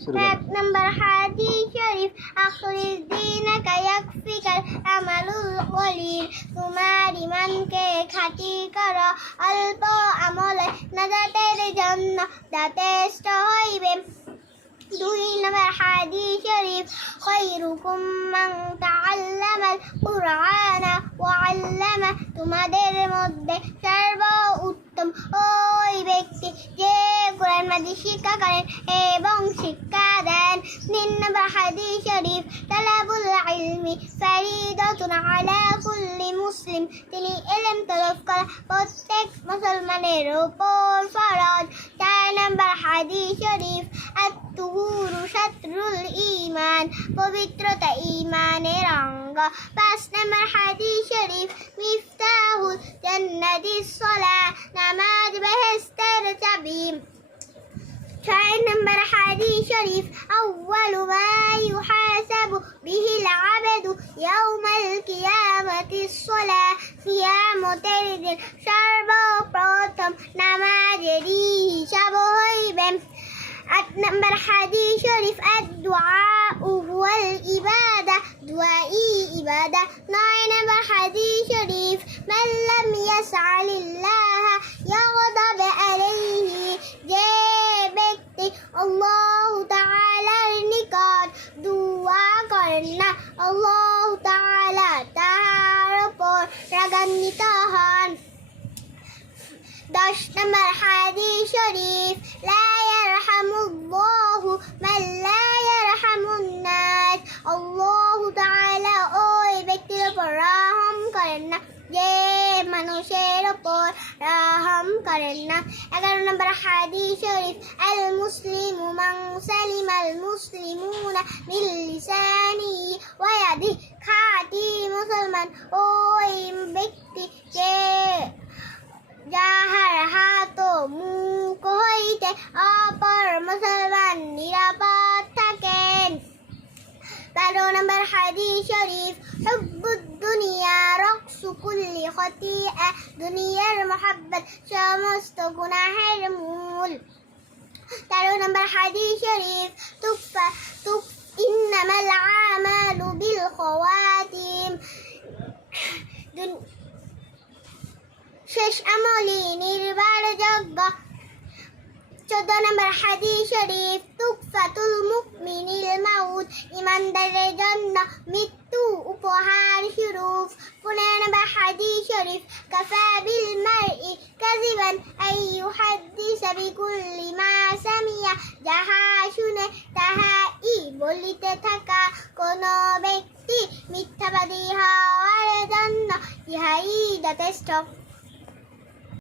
এক নম্বর হাদিস শরীফ আখরিস দিনক ইয়াকফিকাল আমালুল কলিল তোমার ইমানকে খাঁটি করো অল্প আমলে নাজাতের জন্য যথেষ্ট হইবে দুই নম্বর হাদিস শরীফ খৈরুকুম মান তাআল্লামাল কুরআনা ওয়া আল্লামা তোমাদের মধ্যে সর্ব উত্তম ওই ব্যক্তি যে কোরআন মাজিদ শিক্ষা করেন এবং তিনি এলেম তলব করা প্রত্যেক মুসলমানের উপর ফরজ চার নম্বর হাদিস শরীফ আত্মুহুরু শাত্রুল ইমান পবিত্রতা ইমানের অঙ্গ পাঁচ নম্বর হাদিস শরীফ মিফতাহুল জান্নাতিস সালাহ নামাজ বেহেশতের চাবি ছয় নম্বর হাদিস শরীফ আউয়ালু মা ইউহাসাবু বিহিল আবদু ইয়াউমাল কিয়ামাতিস সালাহ কিয়ামতের দিন সর্বপ্রথম নামাজেরই হিসাব হইবে আট নম্বর হাদিস শরীফ الدعاء هو الإبادة دعائي إبادة নয় নম্বর হাদিস শরীফ من لم রাগান্বিত হন দশ নম্বর হাদিস শরীফ লা ইয়ারহামুল্লাহু মান লা ইয়ারহামুন নাস আল্লাহু তাআলা ওই ব্যক্তির উপর রহম করেন না যে মানুষের উপর রহম করেন না এগারো নম্বর হাদিস শরীফ আল মুসলিমু মান সালিমাল মুসলিমুনা মিন লিসানি ওয়া ইয়াদি খাঁটি মুসলমান ওই ব্যক্তি অপর মুসলমান নিরাপদ থাকেন। তেরো নম্বর হাদিস শরীফ দুনিয়া রকসু কুল্লি দুনিয়ার মহাব্বত সমস্ত গুনাহের মূল তেরো নম্বর হাদিস শরীফ, তুফা, তুফ, ইন্নামাল আমালু বিল খাওয়াতিম শেষ আমলি নির্বাণযোগ্য চোদ্দ নম্বর হাদিস শরীফ, তুকফাতুল মুকমিনিল মাউত ইমানদারের জন্য মৃত্যু উপহার স্বরূপ পনেরো নম্বর হাদিস শরীফ, কাফা বিল মারই কাযিবান আই ইউহাদ্দিসা বিকুল্লি মা সামিয়া। যাহা শুনে তাহা ই বলিতে থাকা কোন ব্যক্তি মিথ্যাবাদী হওয়ার জন্য ইহাই যথেষ্ট।